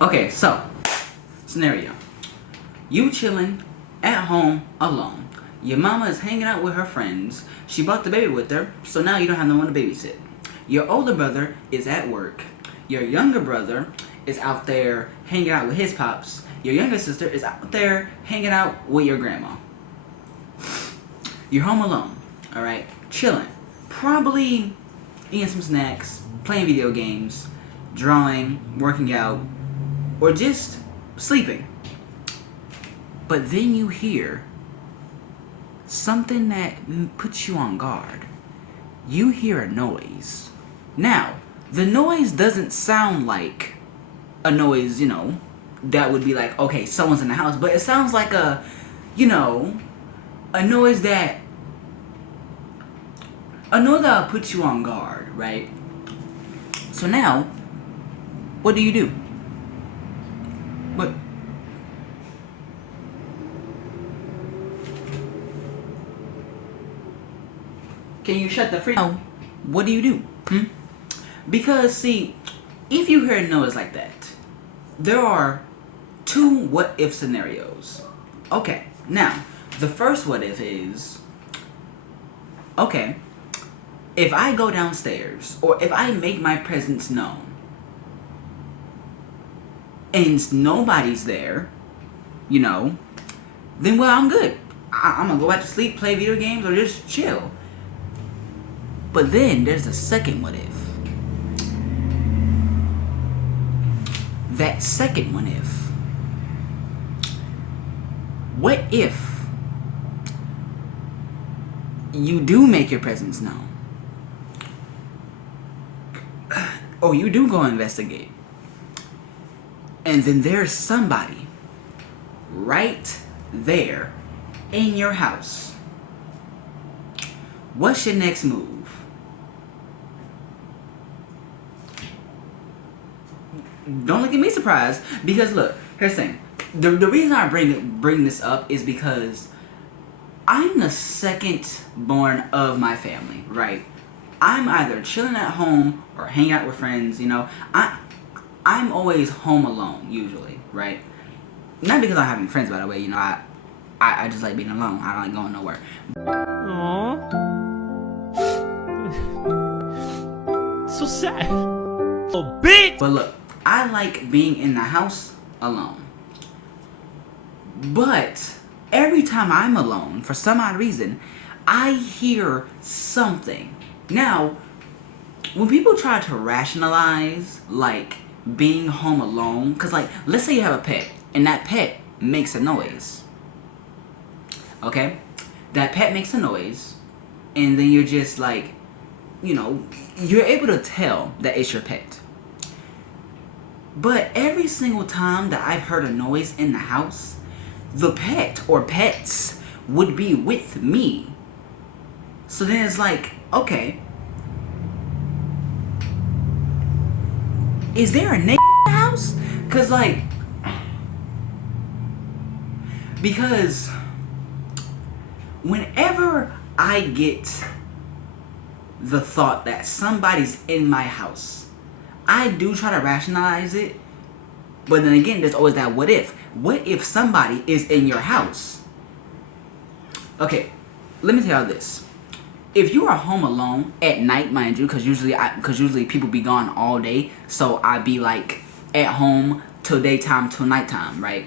Okay, so, scenario. You chilling at home alone. Your mama is hanging out with her friends. She brought the baby with her, so now you don't have no one to babysit. Your older brother is at work. Your younger brother is out there hanging out with his pops. Your younger sister is out there hanging out with your grandma. You're home alone, alright? Chilling. Probably eating some snacks, playing video games, drawing, working out, or just sleeping. But then you hear something that puts you on guard. You hear a noise. Now, the noise doesn't sound like a noise, that would be like, okay, someone's in the house, but it sounds like a noise that puts you on guard, right? So now, what do you do? What? Can you shut the freak? No. What do you do? Because, see, if you hear a noise like that, there are two what-if scenarios. Okay, now, the first what-if is, okay, if I go downstairs, or if I make my presence known, and nobody's there, then, well, I'm good. I'm gonna go back to sleep, play video games, or just chill. But then there's a second what if. That second what if. What if you do make your presence known? Or you do go investigate. And then there's somebody right there in your house. What's your next move? Don't look at me surprised, because look, here's the thing. The reason I bring this up is because I'm the second born of my family, right? I'm either chilling at home or hanging out with friends, I'm always home alone, usually, right? Not because I'm having friends, by the way, I just like being alone. I don't like going nowhere. Aww. So sad. Oh, bitch! But look, I like being in the house alone. But every time I'm alone, for some odd reason, I hear something. Now, when people try to rationalize, like, being home alone, because, like, let's say you have a pet, and that pet makes a noise. Okay? That pet makes a noise, and then you're just like, you're able to tell that it's your pet. But every single time that I've heard a noise in the house, the pet or pets would be with me. So then it's like, okay, is there a nigga in the house? Because whenever I get the thought that somebody's in my house, I do try to rationalize it, but then again, there's always that what if. What if somebody is in your house? Okay, let me tell you this. If you are home alone at night, mind you, because usually people be gone all day, so I be like at home till daytime till nighttime, right?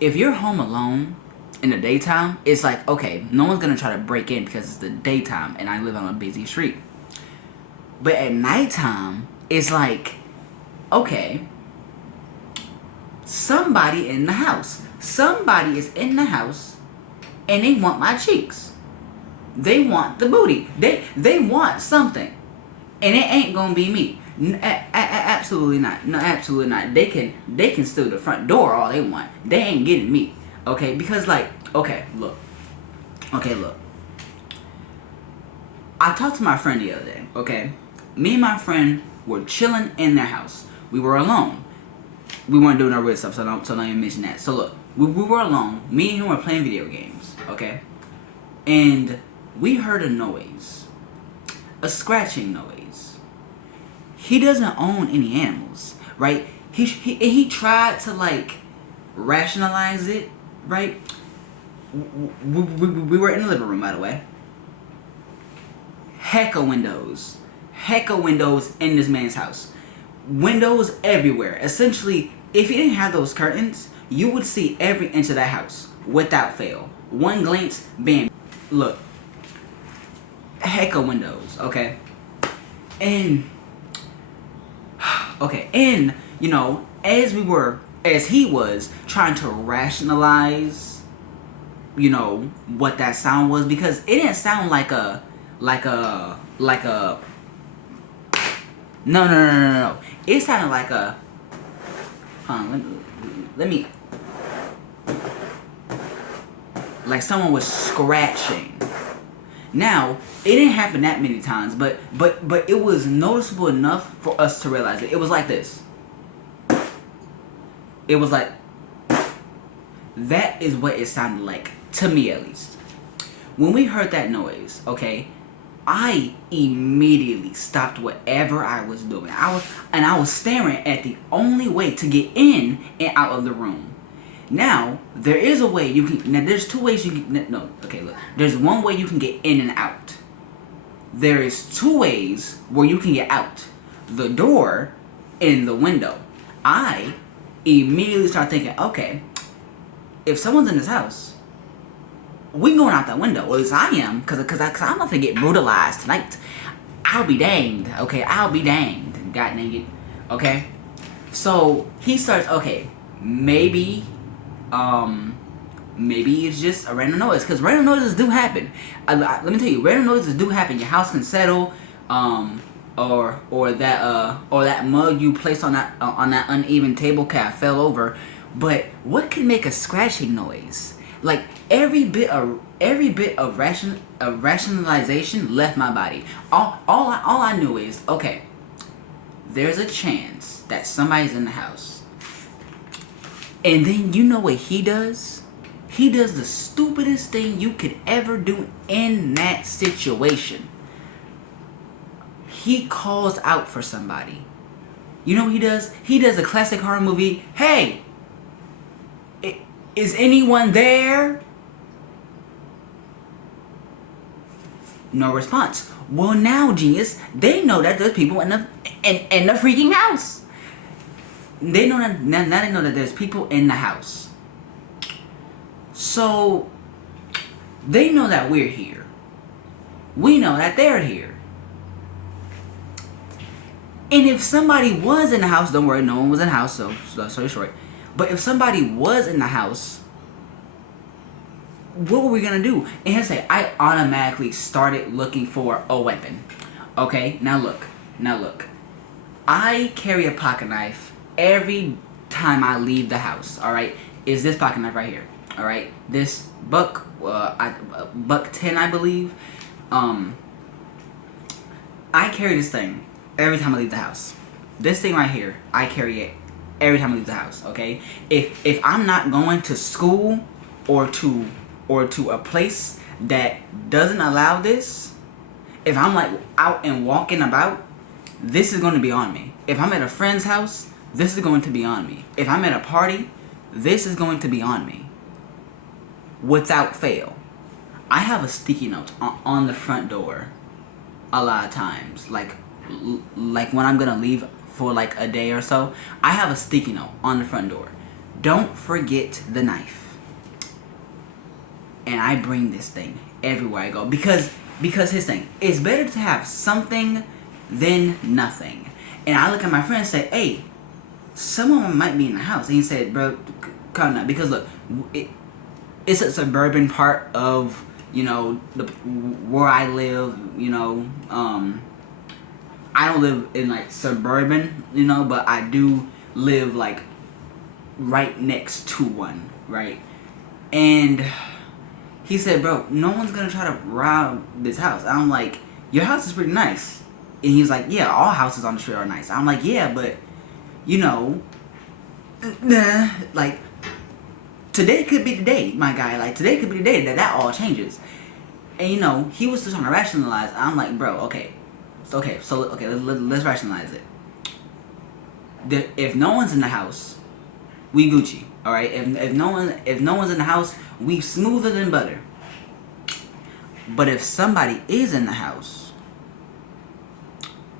If you're home alone in the daytime, it's like, okay, no one's gonna try to break in because it's the daytime and I live on a busy street. But at nighttime, it's like, okay, somebody in the house. Somebody is in the house and they want my cheeks. They want the booty. They want something. And it ain't gonna be me. Absolutely not. No, absolutely not. They can steal the front door all they want. They ain't getting me. Okay? Because look. I talked to my friend the other day, okay? Me and my friend were chilling in their house. We were alone. We weren't doing our weird stuff, so don't even mention that. So look, we were alone. Me and him were playing video games, okay? And we heard a noise. A scratching noise. He doesn't own any animals, right? he tried to like rationalize it, right? We were in the living room, by the way. Heck of windows in this man's house. Windows everywhere. Essentially, if you didn't have those curtains, you would see every inch of that house without fail. One glance, bam. Look, heck of windows, okay? And you know, as he was trying to rationalize, you know, what that sound was, because it didn't sound like a no. It sounded like a let me like someone was scratching. Now, it didn't happen that many times, but it was noticeable enough for us to realize it. It was like this. It was like, that is what it sounded like, to me at least. When we heard that noise, okay, I immediately stopped whatever I was doing. I was staring at the only way to get in and out of the room. Now, there is a way you can... Now, there's two ways you can... No, okay, look. There's one way you can get in and out. There is two ways where you can get out. The door and the window. I immediately start thinking, okay, if someone's in this house, we going out that window. Or at least I am, because I'm about to get brutalized tonight. I'll be danged, okay? I'll be danged. God dang it, okay? So, he starts, okay, maybe it's just a random noise, because random noises do happen. Let me tell you, random noises do happen. Your house can settle, or that mug you placed on that uneven table can fell over. But what can make a scratching noise? Like every bit of rationalization left my body. All I knew is, okay, there's a chance that somebody's in the house. And then you know what he does? He does the stupidest thing you could ever do in that situation. He calls out for somebody. You know what he does? He does a classic horror movie. Hey, is anyone there? No response. Well, now, genius, they know that there's people in the freaking house. They know that now they know that there's people in the house. So they know that we're here. We know that they're here. And if somebody was in the house, don't worry, no one was in the house, so sorry short. But if somebody was in the house, what were we gonna do? And he'll say, I automatically started looking for a weapon. Okay, now look. I carry a pocket knife every time I leave the house. All right, is this pocket knife right here? All right, this buck 10, I believe. I carry this thing every time I leave the house. This thing right here, I carry it every time I leave the house. Okay, if I'm not going to school or to a place that doesn't allow this, if I'm like out and walking about, this is going to be on me. If I'm at a friend's house, this is going to be on me. If I'm at a party, this is going to be on me. Without fail. I have a sticky note on the front door a lot of times. Like when I'm going to leave for like a day or so, I have a sticky note on the front door. Don't forget the knife. And I bring this thing everywhere I go. Because his thing, it's better to have something than nothing. And I look at my friend and say, hey, someone might be in the house. And he said, bro, come on. Because look, it's a suburban part of, you know, where I live, you know. I don't live in like suburban, you know, but I do live like right next to one, right? And he said, bro, no one's gonna try to rob this house. I'm like, your house is pretty nice. And he's like, yeah, all houses on the street are nice. I'm like, yeah, but, you know, like, today could be the day, my guy. Like, today could be the day that all changes. And, you know, he was just trying to rationalize. I'm like, bro, okay, so let's rationalize it. If no one's in the house, we Gucci. All right. If no one's in the house, we smoother than butter. But if somebody is in the house,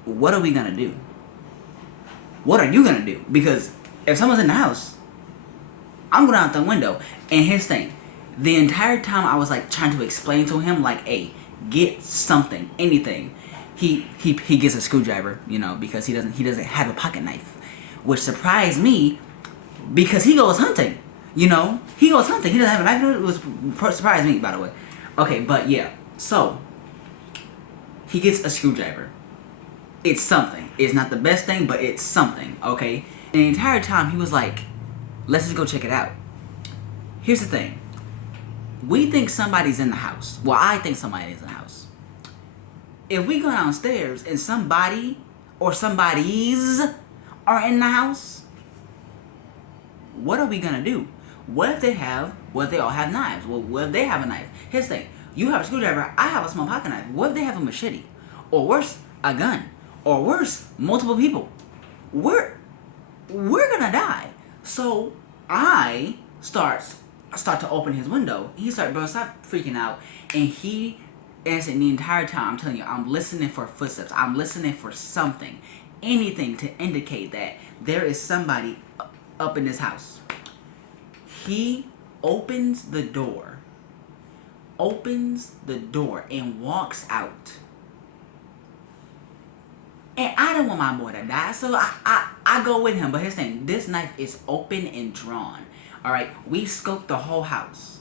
what are we gonna do? What are you gonna do? Because if someone's in the house, I'm going out the window. And here's the thing: the entire time I was like trying to explain to him, like, hey, get something, anything. He gets a screwdriver, you know, because he doesn't have a pocket knife, which surprised me because he goes hunting. You know, he goes hunting. He doesn't have a knife. It was surprised me, by the way. Okay, but yeah. So he gets a screwdriver. It's something. It's not the best thing, but it's something. Okay. And the entire time he was like, let's just go check it out. Here's the thing. We think somebody's in the house. Well, I think somebody's in the house. If we go downstairs and somebody or somebodies are in the house, what are we gonna do? What if they all have knives? Well, what if they have a knife? Here's the thing. You have a screwdriver, I have a small pocket knife. What if they have a machete? Or worse, a gun? Or worse, multiple people? We're gonna die. So I start to open his window. He started, bro, stop freaking out. And he answered the entire time. I'm telling you, I'm listening for footsteps. I'm listening for something, anything to indicate that there is somebody up in this house. He opens the door and walks out. And I don't want my boy to die, so I go with him. But here's the thing, this knife is open and drawn. Alright, we scoped the whole house.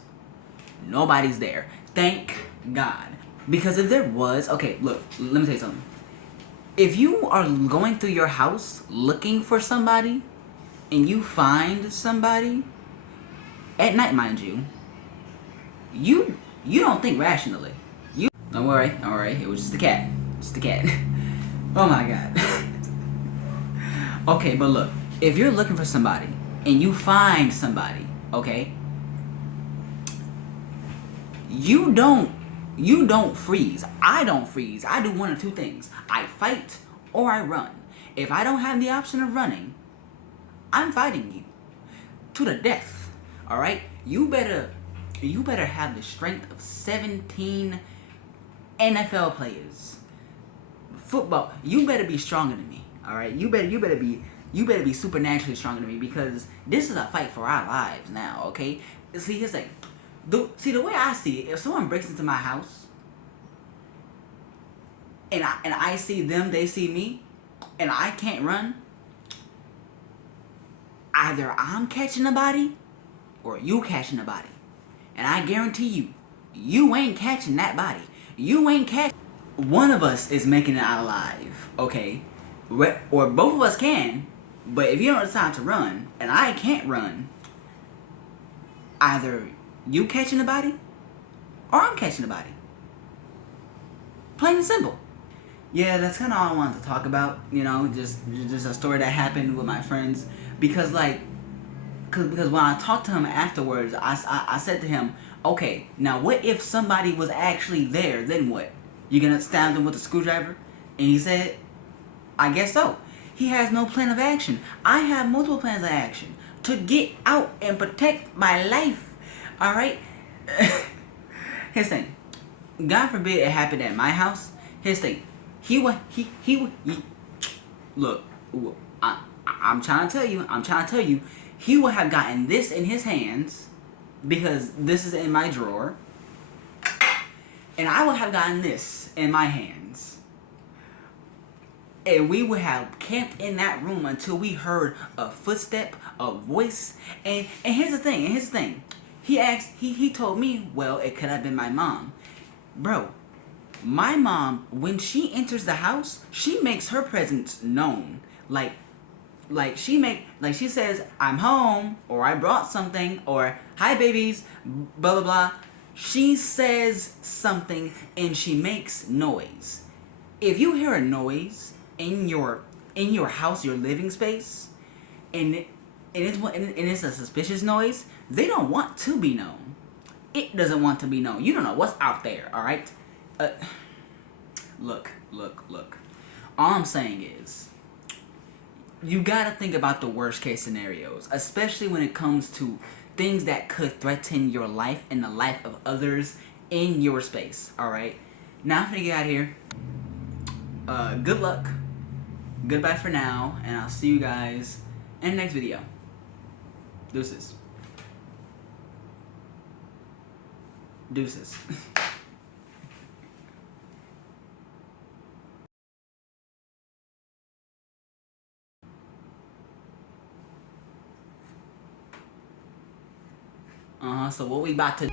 Nobody's there. Thank God. Because if there was, okay, look, let me tell you something. If you are going through your house looking for somebody, and you find somebody, at night, mind you, you don't think rationally. You don't worry, it was just a cat. Just a cat. Oh my God. Okay, but look, if you're looking for somebody and you find somebody, okay, you don't freeze. I don't freeze. I do one of two things. I fight or I run. If I don't have the option of running, I'm fighting you to the death. All right? You better have the strength of 17 NFL players. Football, you better be stronger than me. All right? You better be supernaturally stronger than me, because this is a fight for our lives now, okay? See, here's the thing. The way I see it, if someone breaks into my house and I see them, they see me, and I can't run, either I'm catching a body or you catching a body. And I guarantee you ain't catching that body. You ain't catching. One of us is making it out alive, okay? Or both of us can, but if you don't decide to run and I can't run, either you catching a body or I'm catching a body. Plain and simple. Yeah, that's kind of all I wanted to talk about. You know, just a story that happened with my friends. Because because when I talked to him afterwards, I said to him, okay, now what if somebody was actually there? Then what? You gonna stab them with a screwdriver? And he said, I guess so. He has no plan of action. I have multiple plans of action to get out and protect my life. Alright? Here's the thing. God forbid it happened at my house. Here's the thing. Look, I'm trying to tell you, he would have gotten this in his hands, because this is in my drawer, and I would have gotten this in my hands, and we would have camped in that room until we heard a footstep, a voice, and here's the thing, he told me, well, it could have been my mom. Bro, my mom, when she enters the house, she makes her presence known. Like she says, I'm home, or I brought something, or hi babies, blah blah blah. She says something and she makes noise. If you hear a noise in your house, your living space, and it's a suspicious noise, they don't want to be known. It doesn't want to be known. You don't know what's out there, all right? Look. All I'm saying is, you gotta think about the worst case scenarios, especially when it comes to things that could threaten your life and the life of others in your space. Alright? Now I'm gonna get out of here. Good luck. Goodbye for now, and I'll see you guys in the next video. Deuces. Deuces. So what we about to